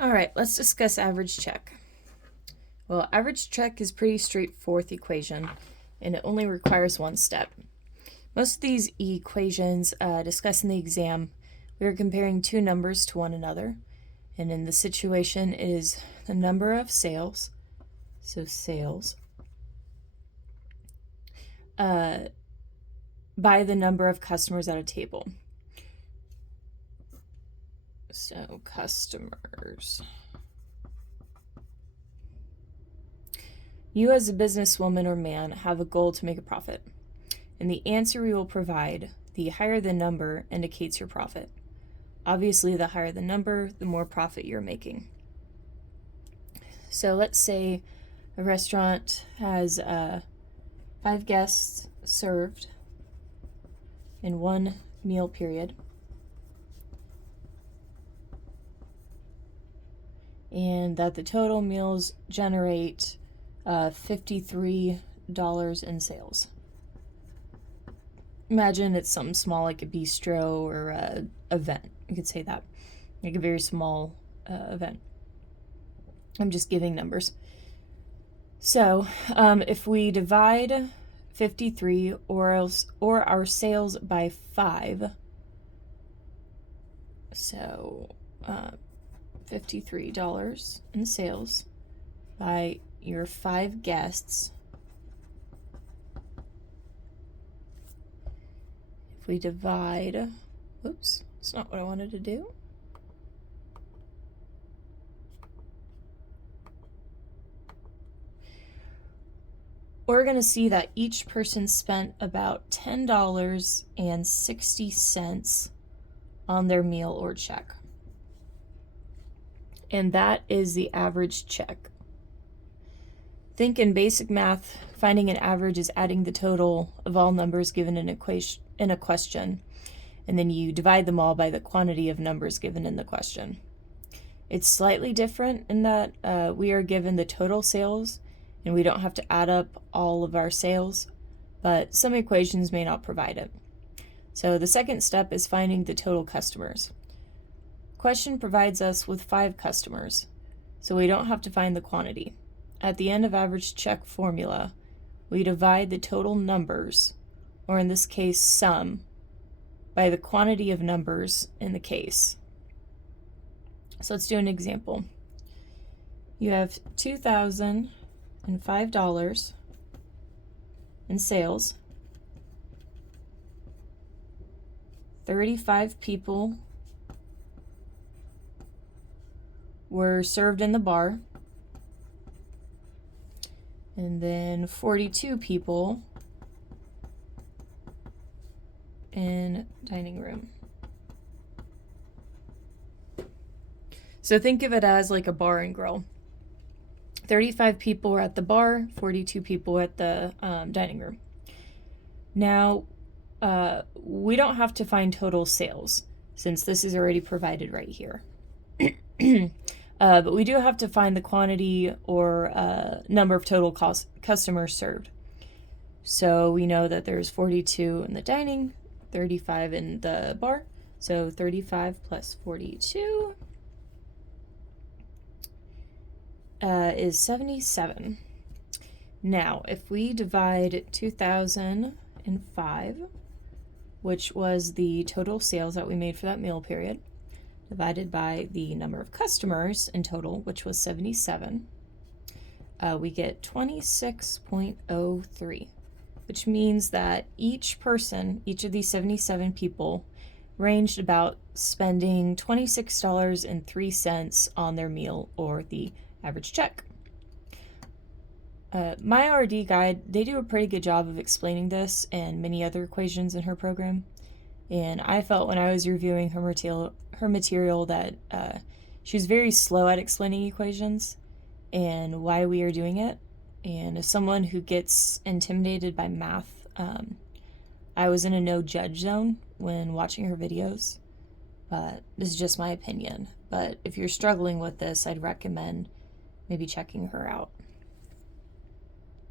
All right, let's discuss average check. Well, average check is a pretty straightforward equation, and it only requires one step. Most of these equations discussed in the exam, we are comparing two numbers to one another. And in this situation, it is the number of sales, so sales, by the number of customers at a table. So customers. You as a businesswoman or man have a goal to make a profit. And the answer we will provide, the higher the number, indicates your profit. Obviously, the higher the number, the more profit you're making. So let's say a restaurant has 5 guests served in one meal period. And that the total meals generate $53 in sales. Imagine it's something small like a bistro or an event. You could say that. Like a very small event. I'm just giving numbers. So if we divide 53 or our sales by 5, so $53 in sales by your 5 guests. If we divide, oops, that's not what I wanted to do. We're going to see that each person spent about $10.60 on their meal or check. And that is the average check. Think in basic math, finding an average is adding the total of all numbers given in a question, and then you divide them all by the quantity of numbers given in the question. It's slightly different in that we are given the total sales, and we don't have to add up all of our sales, but some equations may not provide it. So the second step is finding the total customers. Question provides us with 5 customers, so we don't have to find the quantity. At the end of average check formula, we divide the total numbers, or in this case sum, by the quantity of numbers in the case. So let's do an example. You have $2,005 in sales. 35 people were served in the bar, and then 42 people in dining room. So think of it as like a bar and grill. 35 people were at the bar, 42 people were at the dining room. Now, we don't have to find total sales since this is already provided right here. But we do have to find the quantity or number of total customers served. So we know that there's 42 in the dining, 35 in the bar. So 35 plus 42 is 77. Now, if we divide 2005, which was the total sales that we made for that meal period, divided by the number of customers in total, which was 77, we get 26.03, which means that each of these 77 people, ranged about spending $26.03 on their meal or the average check. My RD guide, they do a pretty good job of explaining this and many other equations in her program. And I felt when I was reviewing her material that she was very slow at explaining equations and why we are doing it. And as someone who gets intimidated by math, I was in a no judge zone when watching her videos. But this is just my opinion. But if you're struggling with this, I'd recommend maybe checking her out.